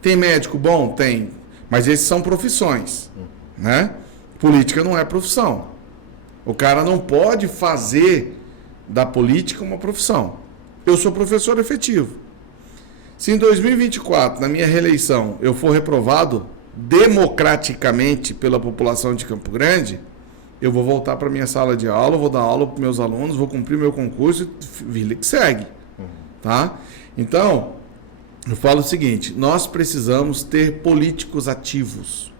Tem médico bom? Tem. Mas esses são profissões, né? Política não é profissão. O cara não pode fazer da política uma profissão. Eu sou professor efetivo. Se em 2024, na minha reeleição, eu for reprovado democraticamente pela população de Campo Grande, eu vou voltar para minha sala de aula, vou dar aula para meus alunos, vou cumprir meu concurso e vida que segue. Tá? Então, eu falo o seguinte, nós precisamos ter políticos ativos.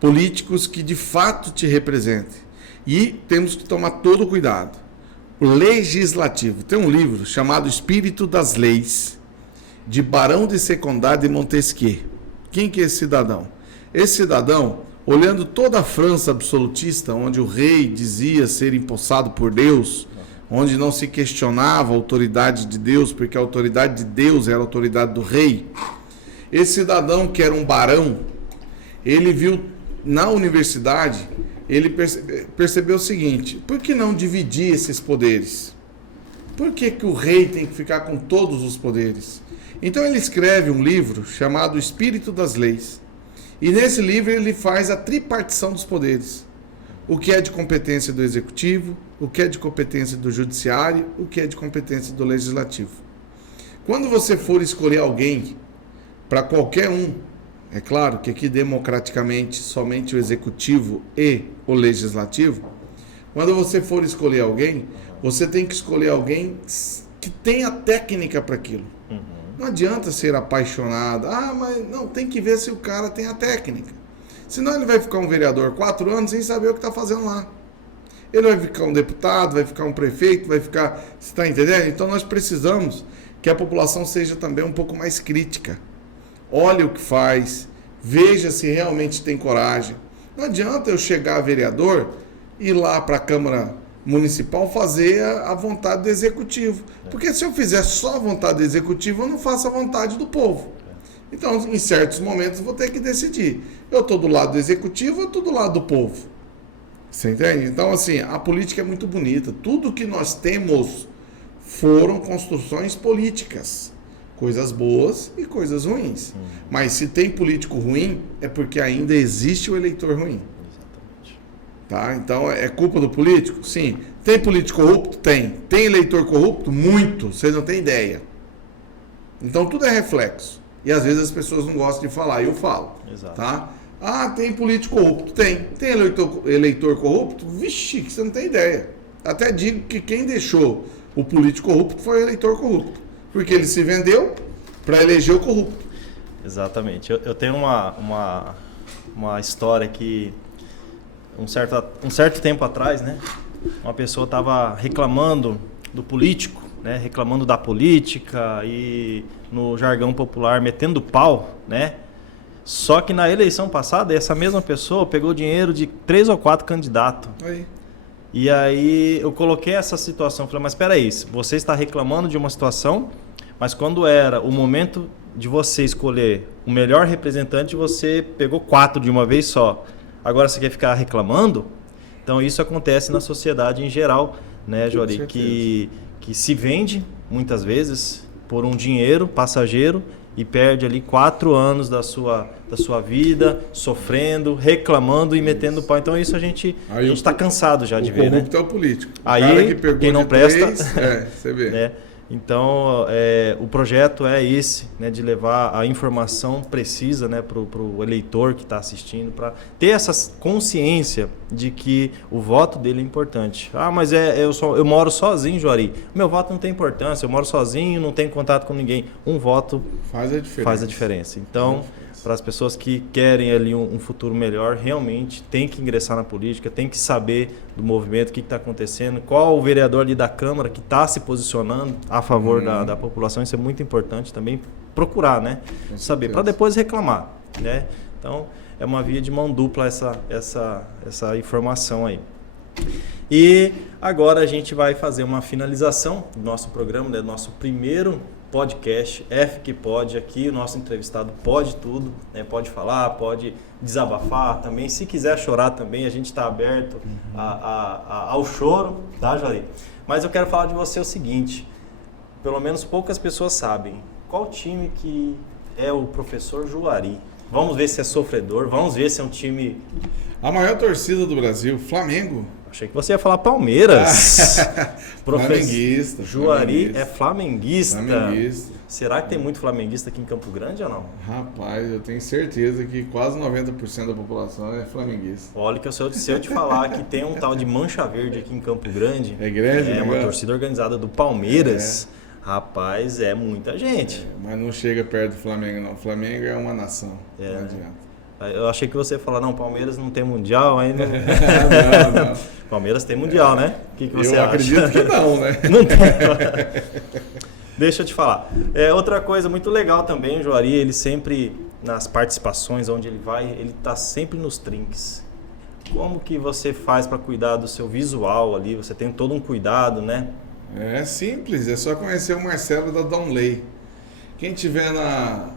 Políticos que de fato te representem. E temos que tomar todo o cuidado. O legislativo. Tem um livro chamado Espírito das Leis, de Barão de Secondade de Montesquieu. Quem que é esse cidadão? Esse cidadão, olhando toda a França absolutista, onde o rei dizia ser empossado por Deus, onde não se questionava a autoridade de Deus, porque a autoridade de Deus era a autoridade do rei. Esse cidadão, que era um barão, ele viu na universidade, ele percebeu o seguinte: por que não dividir esses poderes? Por que o rei tem que ficar com todos os poderes? Então ele escreve um livro chamado Espírito das Leis. E nesse livro ele faz a tripartição dos poderes. o que é de competência do Executivo, o que é de competência do Judiciário, o que é de competência do Legislativo. Quando você for escolher alguém para qualquer um, é claro que aqui democraticamente somente o Executivo e o Legislativo, quando você for escolher alguém, você tem que escolher alguém que tenha técnica para aquilo. Não adianta ser apaixonado. Mas não, tem que ver se o cara tem a técnica. Senão ele vai ficar um vereador 4 anos sem saber o que está fazendo lá. Ele vai ficar um deputado, vai ficar um prefeito, vai ficar... Você está entendendo? Então nós precisamos que a população seja também um pouco mais crítica. Olhe o que faz, veja se realmente tem coragem. Não adianta eu chegar a vereador e ir lá para a Câmara Municipal fazer a vontade do Executivo. Porque se eu fizer só a vontade do Executivo, eu não faço a vontade do povo. Então, em certos momentos, eu vou ter que decidir. Eu estou do lado do Executivo ou estou do lado do povo? Você entende? Então, assim, a política é muito bonita. Tudo que nós temos foram construções políticas. Coisas boas e coisas ruins. Mas se tem político ruim, é porque ainda existe o eleitor ruim. Tá? Então, é culpa do político? Sim. Tem político corrupto? Tem. Tem eleitor corrupto? Muito. Vocês não têm ideia. Então, tudo é reflexo. E às vezes as pessoas não gostam de falar, eu falo. Exato. Tá? Tem político corrupto? Tem. Tem eleitor corrupto? Vixe, que você não tem ideia. Até digo que quem deixou o político corrupto foi o eleitor corrupto. Porque ele se vendeu para eleger o corrupto. Exatamente. Eu tenho uma história que... Um certo tempo atrás, né, uma pessoa estava reclamando do político, né, reclamando da política e, no jargão popular, metendo pau, né? Só que na eleição passada, essa mesma pessoa pegou dinheiro de 3 ou 4 candidatos. Aí. E aí eu coloquei essa situação, falei, mas espera aí, você está reclamando de uma situação, mas quando era o momento de você escolher o melhor representante, você pegou 4 de uma vez só. Agora você quer ficar reclamando? Então isso acontece na sociedade em geral, né, Juari? Que se vende muitas vezes por um dinheiro passageiro e perde ali 4 anos da sua vida sofrendo, reclamando e metendo pau. Então isso a gente está cansado já de ver, né? O corrupto é o político. Aí quem não presta, você vê. Né? Então, o projeto é esse, né, de levar a informação precisa, né, para o eleitor que está assistindo, para ter essa consciência de que o voto dele é importante. Mas eu moro sozinho, Juari. Meu voto não tem importância, eu moro sozinho, não tenho contato com ninguém. Um voto faz a diferença. Então, para as pessoas que querem ali um futuro melhor, realmente tem que ingressar na política, tem que saber do movimento, o que está acontecendo, qual o vereador ali da Câmara que está se posicionando a favor da população. Isso é muito importante também procurar, né? Saber, para depois reclamar, né? Então, é uma via de mão dupla essa informação aí. E agora a gente vai fazer uma finalização do nosso programa, né? Nosso primeiro podcast, que pode aqui, o nosso entrevistado pode tudo, né? Pode falar, pode desabafar também, se quiser chorar também, a gente está aberto ao choro, tá, Juari? Mas eu quero falar de você o seguinte, pelo menos poucas pessoas sabem, qual time que é o professor Juari? Vamos ver se é sofredor, vamos ver se é um time... A maior torcida do Brasil, Flamengo. Achei que você ia falar Palmeiras. Flamenguista. Juari é flamenguista. Será que tem muito flamenguista aqui em Campo Grande ou não? Rapaz, eu tenho certeza que quase 90% da população é flamenguista. Olha que se eu te falar que tem um tal de Mancha Verde aqui em Campo Grande. É grande, né? Uma torcida organizada do Palmeiras. Rapaz, é muita gente. Mas não chega perto do Flamengo, não. O Flamengo é uma nação. Não adianta. Eu achei que você ia falar, não, Palmeiras não tem mundial ainda. Não. Palmeiras tem mundial, né? O que você acha? Eu acredito que não, né? Não tem. Deixa eu te falar. Outra coisa muito legal também, o Juari, ele sempre, nas participações onde ele vai, ele está sempre nos trinques. Como que você faz para cuidar do seu visual ali? Você tem todo um cuidado, né? É simples, é só conhecer o Marcelo da Donley. Quem tiver na...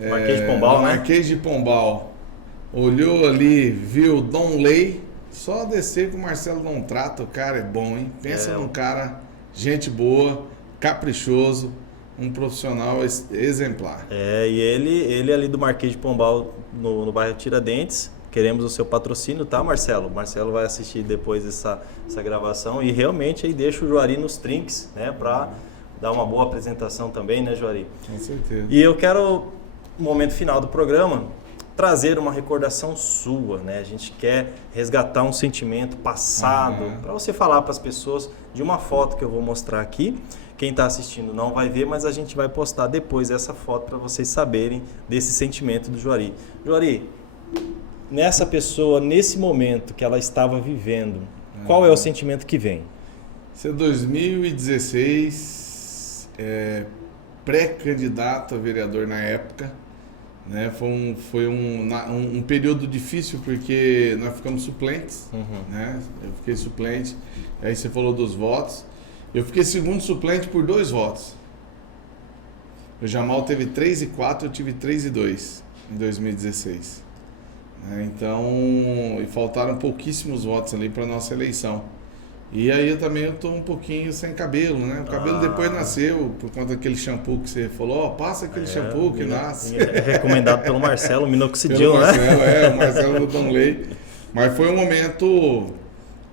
Marquês de Pombal, né? Marquês de Pombal. Olhou ali, viu Donley, só descer que o Marcelo não trata, o cara é bom, hein? Pensa num cara, gente boa, caprichoso, um profissional exemplar. E ele ali do Marquês de Pombal, no bairro Tiradentes, queremos o seu patrocínio, tá, Marcelo? O Marcelo vai assistir depois essa gravação e realmente aí deixa o Juari nos trinques, né, para dar uma boa apresentação também, né, Juari? Com certeza. E eu quero, no momento final do programa, trazer uma recordação sua, né? A gente quer resgatar um sentimento passado, para você falar para as pessoas de uma foto que eu vou mostrar aqui. Quem está assistindo não vai ver, mas a gente vai postar depois essa foto para vocês saberem desse sentimento do Juari. Juari, nessa pessoa, nesse momento que ela estava vivendo, qual é o sentimento que vem? Isso é 2016, pré-candidato a vereador na época, né? Foi um período difícil porque nós ficamos suplentes, né? Eu fiquei suplente, aí você falou dos votos. Eu fiquei segundo suplente por 2 votos. O Jamal teve 3 e 4, eu tive 3 e 2 em 2016. Então, e faltaram pouquíssimos votos ali para nossa eleição. E aí eu estou um pouquinho sem cabelo, né? O cabelo depois nasceu por conta daquele shampoo que você falou, passa aquele shampoo que nasce. É recomendado pelo Marcelo, minoxidil, pelo né? Marcelo, o Marcelo do Donley. Mas foi um momento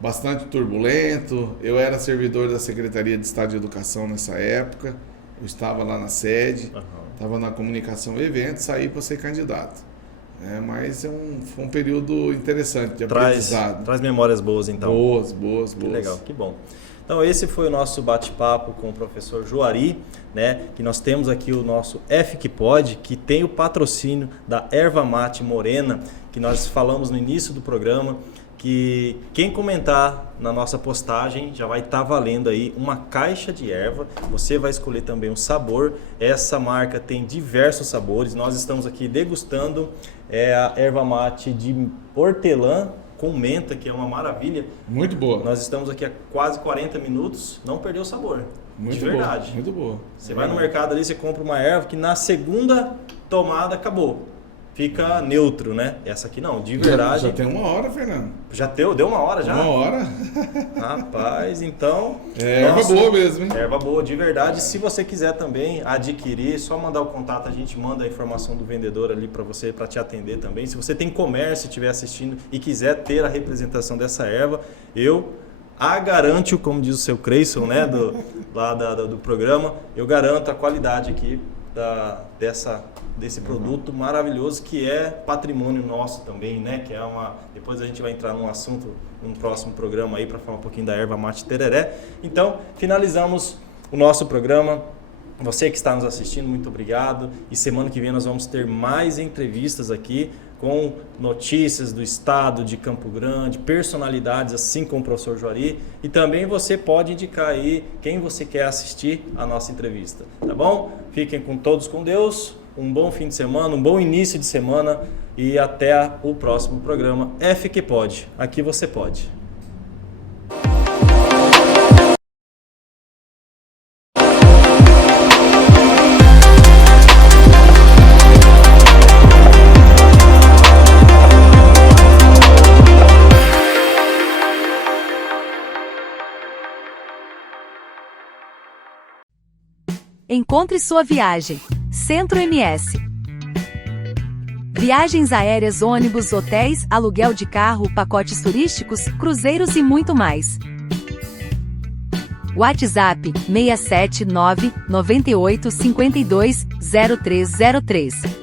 bastante turbulento. Eu era servidor da Secretaria de Estado de Educação nessa época. Eu estava lá na sede, estava na comunicação e eventos, saí para ser candidato. Mas foi um período interessante de aprendizado. Traz memórias boas, então. Boas. Que legal, que bom. Então esse foi o nosso bate-papo com o professor Juari, né? Que nós temos aqui o nosso FQPod, que tem o patrocínio da Erva Mate Morena, que nós falamos no início do programa, que quem comentar na nossa postagem já vai estar valendo aí uma caixa de erva. Você vai escolher também um sabor. Essa marca tem diversos sabores. Nós estamos aqui degustando a erva mate de hortelã com menta, que é uma maravilha. Muito boa. Nós estamos aqui há quase 40 minutos, não perdeu o sabor. Muito de verdade. Boa, muito boa. Você vai no mercado ali, você compra uma erva que na segunda tomada acabou. Fica neutro, né? Essa aqui não, de verdade. Já tem 1 hora, Fernando. Já deu 1 hora já? 1 hora. Rapaz, então... Erva boa mesmo, hein? Erva boa, de verdade. Se você quiser também adquirir, só mandar o contato, a gente manda a informação do vendedor ali para você, para te atender também. Se você tem comércio, estiver assistindo e quiser ter a representação dessa erva, eu garanto, como diz o seu Creyson, né, do programa, eu garanto a qualidade aqui desse produto maravilhoso que é patrimônio nosso também, né? Que é depois a gente vai entrar num assunto num próximo programa aí para falar um pouquinho da erva mate tereré. Então, finalizamos o nosso programa. Você que está nos assistindo, muito obrigado. E semana que vem nós vamos ter mais entrevistas aqui com notícias do estado de Campo Grande, personalidades assim como o professor Juari. E também você pode indicar aí quem você quer assistir a nossa entrevista, tá bom? Fiquem todos com Deus, um bom fim de semana, um bom início de semana e até o próximo programa FQPod. Aqui você pode. Encontre sua viagem. Centro MS. Viagens aéreas, ônibus, hotéis, aluguel de carro, pacotes turísticos, cruzeiros e muito mais. WhatsApp 679 98 52 0303.